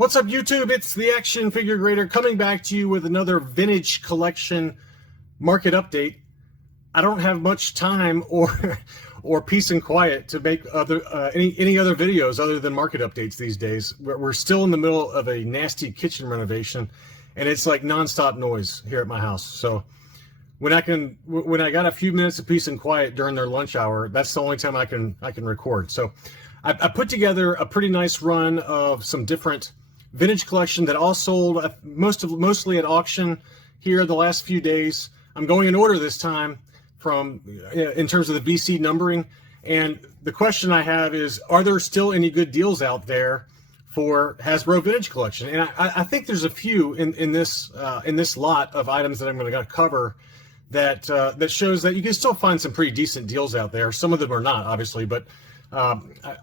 What's up, YouTube? It's the Action Figure Grader coming back to you with another vintage collection market update. I don't have much time or peace and quiet to make any other videos other than market updates these days. We're still in the middle of a nasty kitchen renovation, and it's like nonstop noise here at my house. So when I got a few minutes of peace and quiet during their lunch hour, that's the only time I can record. So I put together a pretty nice run of some different vintage collection that all sold mostly at auction here the last few days. I'm going in order this time in terms of the VC numbering, and the question I have is, are there still any good deals out there for Hasbro vintage collection? And I think there's a few in this lot of items that I'm going to cover that shows that you can still find some pretty decent deals out there. Some of them are not, obviously, but I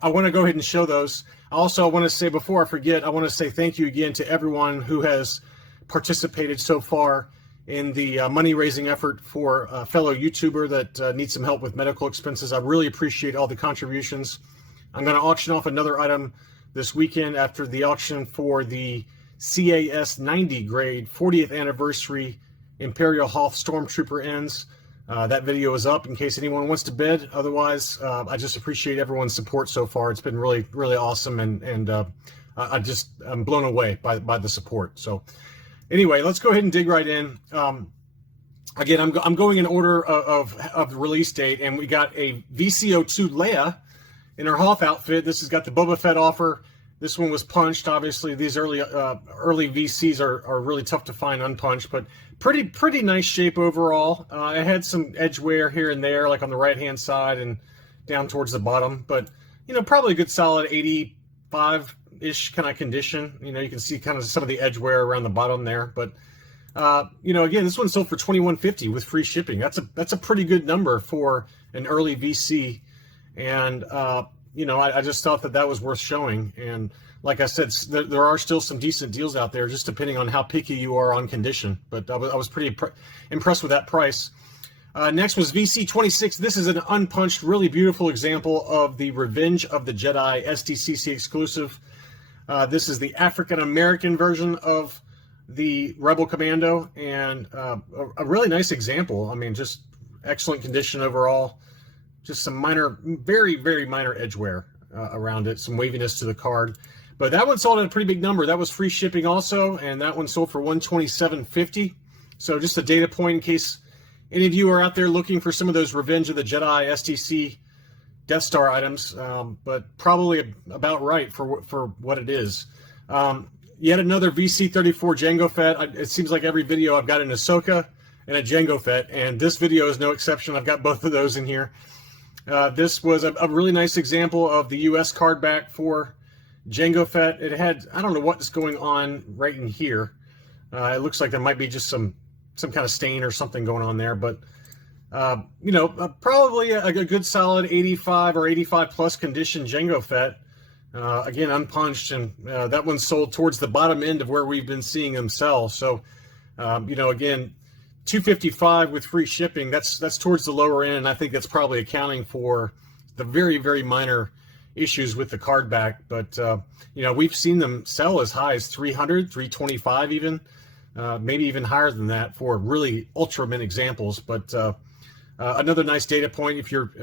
want to go ahead and show those. Also, I want to say, before I forget, I want to say thank you again to everyone who has participated so far in the money-raising effort for a fellow YouTuber that needs some help with medical expenses. I really appreciate all the contributions. I'm going to auction off another item this weekend after the auction for the CAS 90 grade 40th anniversary Imperial Hoth Stormtrooper ends. That video is up in case anyone wants to bid. Otherwise, I just appreciate everyone's support so far. It's been really, really awesome, and I'm blown away by the support. So anyway, let's go ahead and dig right in. Again, I'm going in order of the release date, and we got a VC02 Leia in her Hoth outfit. This has got the Boba Fett offer. This one was punched. Obviously, these early VCs are really tough to find unpunched, but pretty nice shape overall. It had some edge wear here and there, like on the right-hand side and down towards the bottom, but probably a good solid 85-ish kind of condition. You can see kind of some of the edge wear around the bottom there, but again, this one sold for $21.50 with free shipping. That's a pretty good number for an early VC, and I just thought that was worth showing. And like I said, there are still some decent deals out there, just depending on how picky you are on condition. But I was pretty impressed with that price. Next was VC26. This is an unpunched, really beautiful example of the Revenge of the Jedi SDCC exclusive. This is the African-American version of the Rebel Commando, and a really nice example. I mean, just excellent condition overall. Just some minor, very, very minor edge wear around it, some waviness to the card. But that one sold at a pretty big number. That was free shipping also, and that one sold for $127.50. So just a data point in case any of you are out there looking for some of those Revenge of the Jedi STC Death Star items, but probably about right for what it is. Yet another VC34 Jango Fett. It seems like every video I've got an Ahsoka and a Jango Fett, and this video is no exception. I've got both of those in here. This was a really nice example of the U.S. card back for Jango Fett. It had, I don't know what's going on right in here. It looks like there might be just some kind of stain or something going on there, but probably a good solid 85 or 85 plus condition Jango Fett. Again, unpunched, and that one sold towards the bottom end of where we've been seeing them sell. So, again, $255 with free shipping. That's towards the lower end, and I think that's probably accounting for the very, very minor issues with the card back. But we've seen them sell as high as $300, $325 even, maybe even higher than that for really ultra mint examples. But another nice data point if you're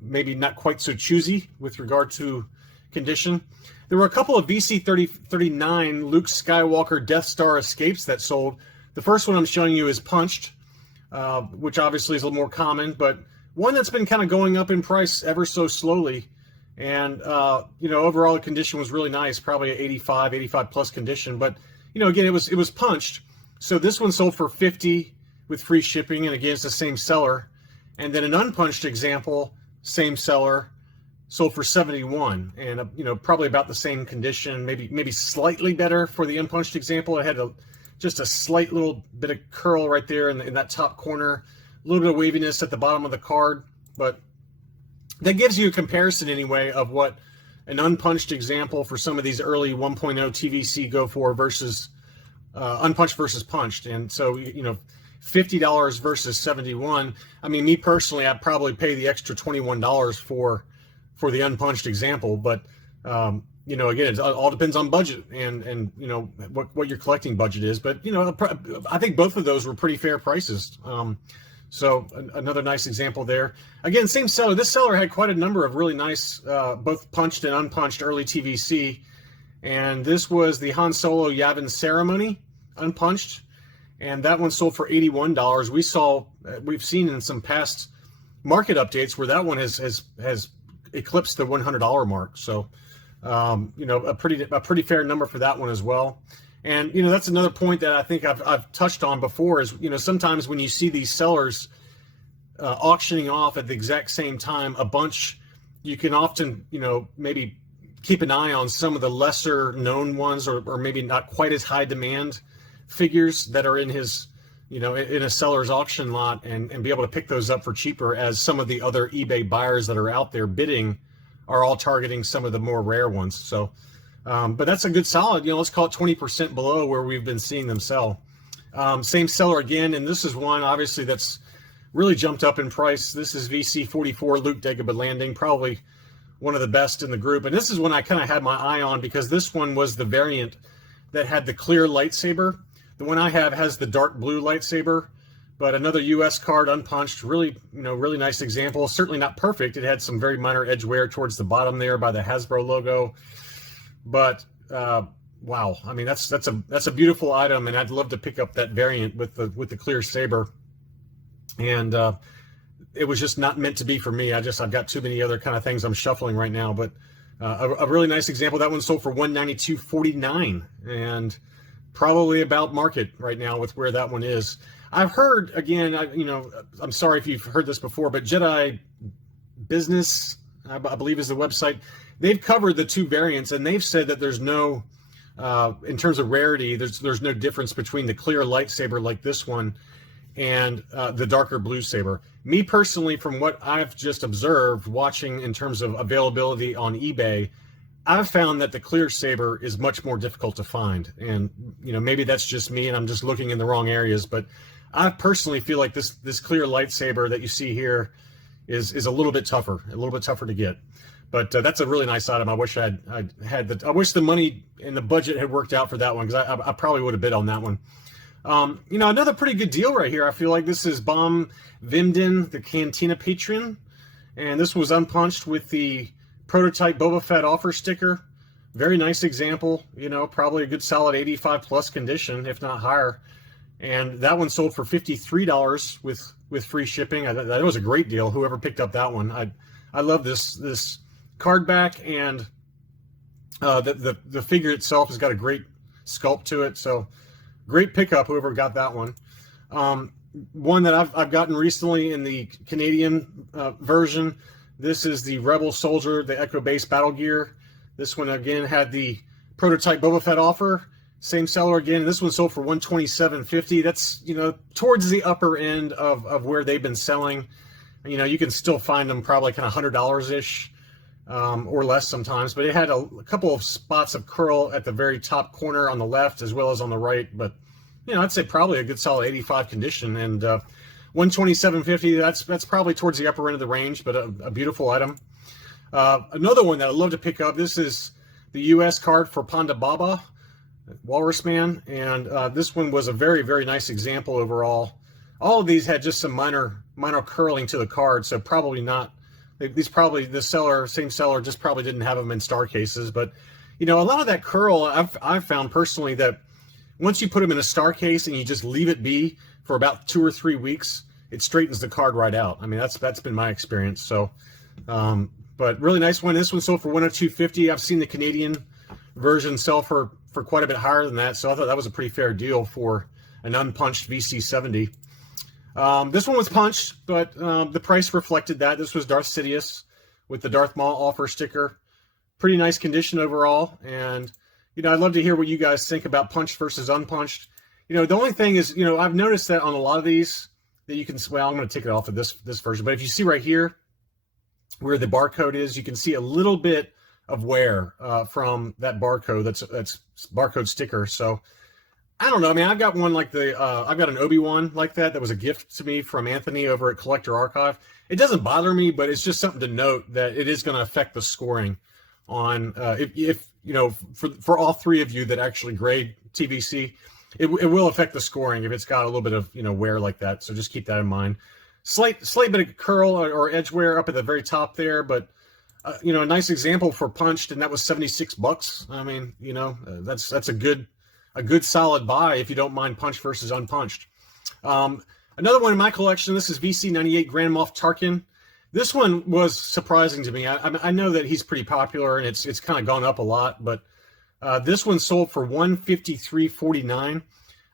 maybe not quite so choosy with regard to condition. There were a couple of VC39 Luke Skywalker Death Star escapes that sold. The first one I'm showing you is punched, which obviously is a little more common, but one that's been kind of going up in price ever so slowly. And, overall the condition was really nice, probably an 85 plus condition. But, again, it was punched. So this one sold for $50 with free shipping, and again, it's the same seller. And then an unpunched example, same seller, sold for $71, and, probably about the same condition, maybe slightly better for the unpunched example. It had just a slight little bit of curl right there in that top corner, a little bit of waviness at the bottom of the card, but that gives you a comparison anyway of what an unpunched example for some of these early 1.0 TVC go for versus unpunched versus punched. And so, $50 versus $71. I mean, me personally, I'd probably pay the extra $21 for the unpunched example, but you know, again, it all depends on budget and you know what your collecting budget is. But you know, I think both of those were pretty fair prices. So another nice example there. Again, same seller. This seller had quite a number of really nice, both punched and unpunched early TVC. And this was the Han Solo Yavin Ceremony, unpunched. And that one sold for $81. We've seen in some past market updates where that one has eclipsed the $100 mark. So, you know, a pretty fair number for that one as well. And, you know, that's another point that I think I've touched on before is, you know, sometimes when you see these sellers auctioning off at the exact same time a bunch, you can often, you know, maybe keep an eye on some of the lesser known ones or maybe not quite as high demand figures that are in his, you know, in a seller's auction lot and be able to pick those up for cheaper, as some of the other eBay buyers that are out there bidding are all targeting some of the more rare ones. So, but that's a good solid, you know, let's call it 20% below where we've been seeing them sell. Same seller again, and this is one obviously that's really jumped up in price. This is VC44 Luke Dagobah Landing, probably one of the best in the group. And this is one I kind of had my eye on because this one was the variant that had the clear lightsaber. The one I have has the dark blue lightsaber, but another US card, unpunched, really, you know, really nice example. Certainly not perfect. It had some very minor edge wear towards the bottom there by the Hasbro logo. But wow, I mean that's a beautiful item, and I'd love to pick up that variant with the clear saber. And it was just not meant to be for me. I've got too many other kind of things I'm shuffling right now. But a really nice example. That one sold for $192.49, and probably about market right now with where that one is. I've heard, again, you know, I'm sorry if you've heard this before, but Jedi Business, I believe is the website. They've covered the two variants, and they've said that there's no, in terms of rarity, there's no difference between the clear lightsaber like this one and the darker blue saber. Me personally, from what I've just observed watching in terms of availability on eBay, I've found that the clear saber is much more difficult to find. And, you know, maybe that's just me and I'm just looking in the wrong areas, but I personally feel like this clear lightsaber that you see here is a little bit tougher to get. But that's a really nice item. I wish I wish the money and the budget had worked out for that one, because I probably would have bid on that one. You know, another pretty good deal right here. I feel like this is Bom Vimden, the Cantina Patron, and this was unpunched with the prototype Boba Fett offer sticker. Very nice example. You know, probably a good solid 85 plus condition, if not higher. And that one sold for $53 with free shipping. That was a great deal. Whoever picked up that one, I love this card back, and the figure itself has got a great sculpt to it. So great pickup, whoever got that one. One that I've gotten recently in the Canadian version. This is the Rebel Soldier, the Echo Base Battle Gear. This one again had the prototype Boba Fett offer. Same seller again. This one sold for $127.50. That's, you know, towards the upper end of where they've been selling. You know, you can still find them probably kind of $100-ish or less sometimes. But it had a couple of spots of curl at the very top corner on the left as well as on the right. But, you know, I'd say probably a good solid 85 condition. And $127.50, that's probably towards the upper end of the range, but a beautiful item. Another one that I'd love to pick up, this is the US card for Ponda Baba, Walrus Man, and this one was a very, very nice example overall. All of these had just some minor curling to the card, so probably not. Same seller just probably didn't have them in star cases. But, you know, a lot of that curl, I've found personally that once you put them in a star case and you just leave it be for about 2 or 3 weeks, it straightens the card right out. I mean, that's been my experience. So, but really nice one. This one sold for $102.50. I've seen the Canadian version sell for quite a bit higher than that, so I thought that was a pretty fair deal for an unpunched VC70. This one was punched, but the price reflected that. This was Darth Sidious with the Darth Maul offer sticker. Pretty nice condition overall, and, you know, I'd love to hear what you guys think about punched versus unpunched. You know, the only thing is, you know, I've noticed that on a lot of these that you can, well, I'm going to take it off of this version, but if you see right here where the barcode is, you can see a little bit of wear from that barcode. That's barcode sticker. So I don't know. I mean, I've got one like I've got an Obi-Wan like that was a gift to me from Anthony over at Collector Archive. It doesn't bother me, but it's just something to note that it is going to affect the scoring on if you know, for all three of you that actually grade TVC, it will affect the scoring if it's got a little bit of, you know, wear like that. So just keep that in mind. Slight bit of curl or edge wear up at the very top there, but you know, a nice example for punched, and that was $76. I mean, you know, that's a good solid buy if you don't mind punched versus unpunched. Another one in my collection, this is VC98 Grand Moff Tarkin. This one was surprising to me. I know that he's pretty popular and it's kind of gone up a lot, but this one sold for $153.49.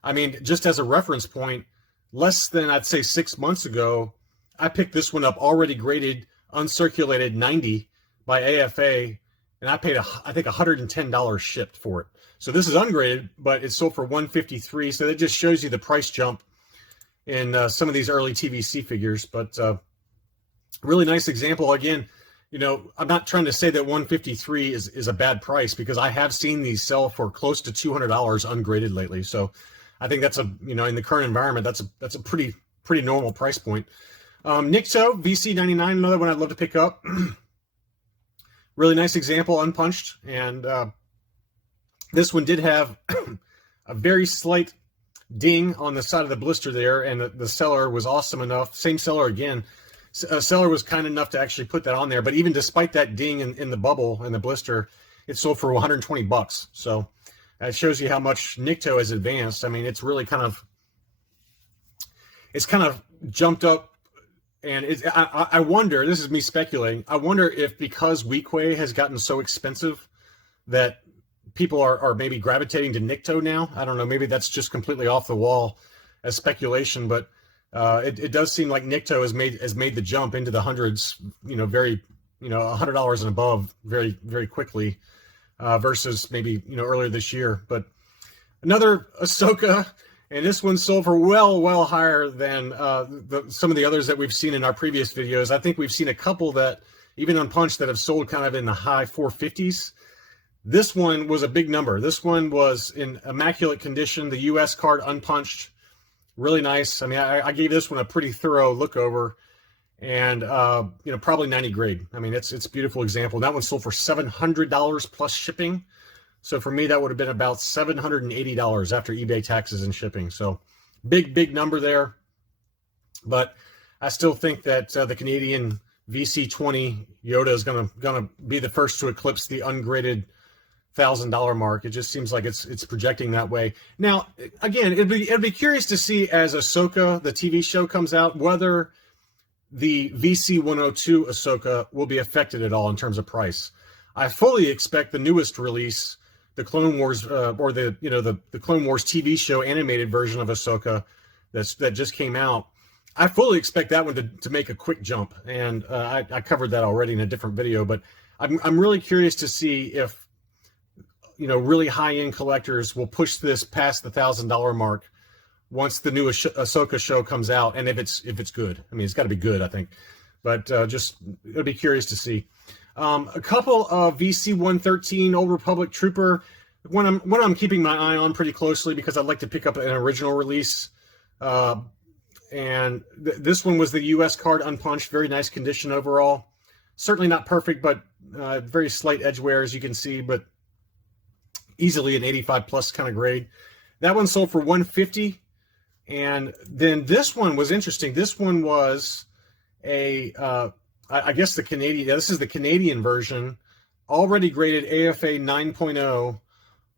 I mean, just as a reference point, less than I'd say 6 months ago, I picked this one up already graded, uncirculated 90 by AFA, and I paid I think $110 shipped for it. So this is ungraded, but it sold for $153. So that just shows you the price jump in some of these early TVC figures. But really nice example. Again, you know, I'm not trying to say that 153 is a bad price, because I have seen these sell for close to $200 ungraded lately. So I think that's you know, in the current environment, that's a pretty normal price point. Nikto VC99, another one I'd love to pick up. Really nice example, unpunched, and this one did have a very slight ding on the side of the blister there, and the seller was awesome enough. Same seller again. Seller was kind enough to actually put that on there, but even despite that ding in the bubble and the blister, it sold for $120. So that shows you how much Nikto has advanced. I mean, it's really kind of jumped up. And I wonder, this is me speculating, I wonder if because Weequay has gotten so expensive that people are maybe gravitating to Nikto now. I don't know, maybe that's just completely off the wall as speculation, but it does seem like Nikto has made the jump into the hundreds, you know, very, you know, $100 and above very, very quickly versus maybe, you know, earlier this year. But another Ahsoka, and this one sold for well higher than some of the others that we've seen in our previous videos. I think we've seen a couple that, even unpunched, that have sold kind of in the high 450s. This one was a big number. This one was in immaculate condition, the US card unpunched, really nice. I mean, I gave this one a pretty thorough look over, and you know, probably 90 grade. I mean, it's a beautiful example. That one sold for $700 plus shipping. So for me, that would have been about $780 after eBay taxes and shipping. So big number there. But I still think that the Canadian VC20 Yoda is gonna be the first to eclipse the ungraded $1,000 mark. It just seems like it's projecting that way. Now, again, it'd be curious to see, as Ahsoka, the TV show, comes out, whether the VC102 Ahsoka will be affected at all in terms of price. I fully expect the newest release, the Clone Wars, or the Clone Wars TV show animated version of Ahsoka that just came out. I fully expect that one to make a quick jump, and I covered that already in a different video. But I'm really curious to see if, you know, really high-end collectors will push this past the $1,000 mark once the new Ahsoka show comes out, and if it's good. I mean, it's got to be good, I think. But just it'll be curious to see. A couple of VC113 Old Republic Trooper. One I'm keeping my eye on pretty closely because I'd like to pick up an original release. And this one was the US card unpunched. Very nice condition overall. Certainly not perfect, but very slight edge wear, as you can see, but easily an 85 plus kind of grade. That one sold for $150. And then this one was interesting. This one was I guess the Canadian, this is the Canadian version, already graded AFA 9.0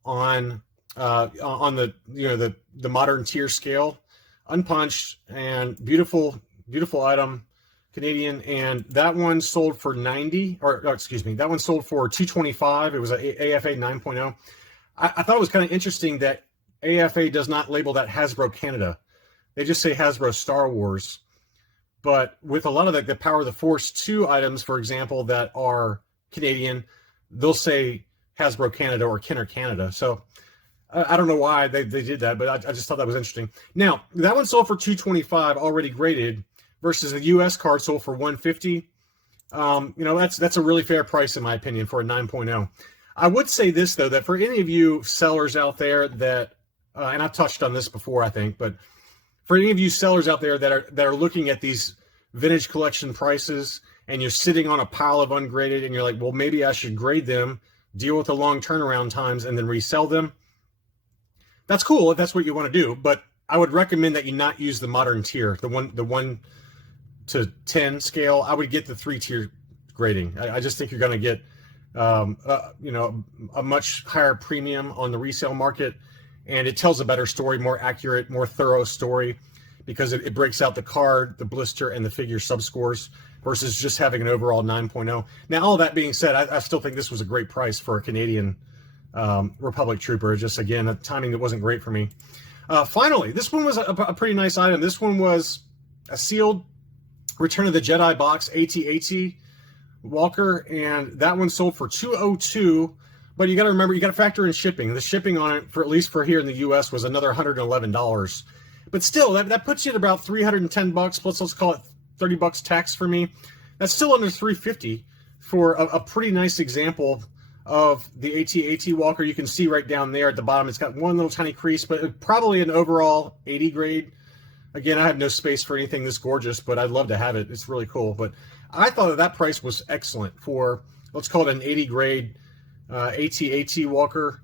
on the, you know, the modern tier scale, unpunched, and beautiful item, Canadian. And that one sold for 90, or excuse me, that one sold for 225. It was a AFA 9.0. I thought it was kind of interesting that AFA does not label that Hasbro Canada. They just say Hasbro Star Wars. But with a lot of the Power of the Force 2 items, for example, that are Canadian, they'll say Hasbro Canada or Kenner Canada. So I don't know why they did that, but I just thought that was interesting. Now, that one sold for $225, already graded, versus the US card sold for $150. You know, that's a really fair price, in my opinion, for a 9.0. I would say this, though, that for any of you sellers out there that, and I've touched on this before, I think, but for any of you sellers out there that are looking at these vintage collection prices, and you're sitting on a pile of ungraded, and you're like, well, maybe I should grade them deal with the long turnaround times, and then resell them. That's cool if that's what you want to do, but I would recommend that you not use the modern tier, the 1 to 10 scale. I would get the 3-tier grading. I just think you're going to get you know, a much higher premium on the resale market, and it tells a better story, more accurate, more thorough story, because it breaks out the card, the blister, and the figure subscores versus just having an overall 9.0. Now, all that being said, I still think this was a great price for a Canadian Republic Trooper. Just, again, a timing that wasn't great for me. Finally, this one was a pretty nice item. This one was a sealed Return of the Jedi box AT-AT Walker, and that one sold for $202. But you got to remember, you got to factor in shipping. The shipping on it, for at least for here in the U.S., was another $111. But still, that puts you at about $310 plus, let's call it $30 tax for me. That's still under $350 for a pretty nice example of the AT-AT Walker. You can see right down there at the bottom, it's got one little tiny crease, but probably an overall 80 grade. Again, I have no space for anything this gorgeous, but I'd love to have it. It's really cool. But I thought that price was excellent for, let's call it an 80 grade AT-AT Walker.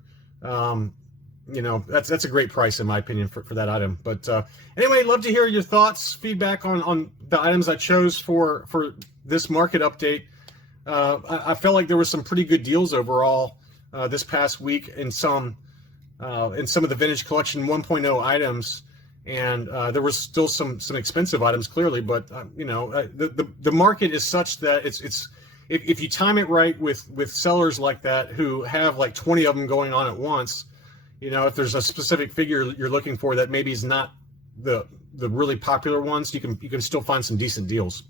You know, that's a great price in my opinion for that item. But anyway, love to hear your thoughts, feedback on the items I chose for this market update. I felt like there was some pretty good deals overall this past week in some of the vintage collection 1.0 items, and there was still some expensive items clearly, but you know, the market is such that it's if you time it right with sellers like that who have like 20 of them going on at once. You know, if there's a specific figure you're looking for that maybe is not the really popular ones, you can still find some decent deals.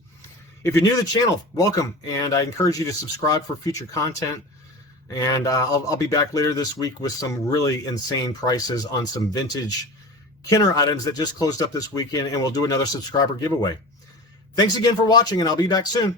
If you're new to the channel, welcome, and I encourage you to subscribe for future content. And I'll be back later this week with some really insane prices on some vintage Kenner items that just closed up this weekend, and we'll do another subscriber giveaway. Thanks again for watching, and I'll be back soon.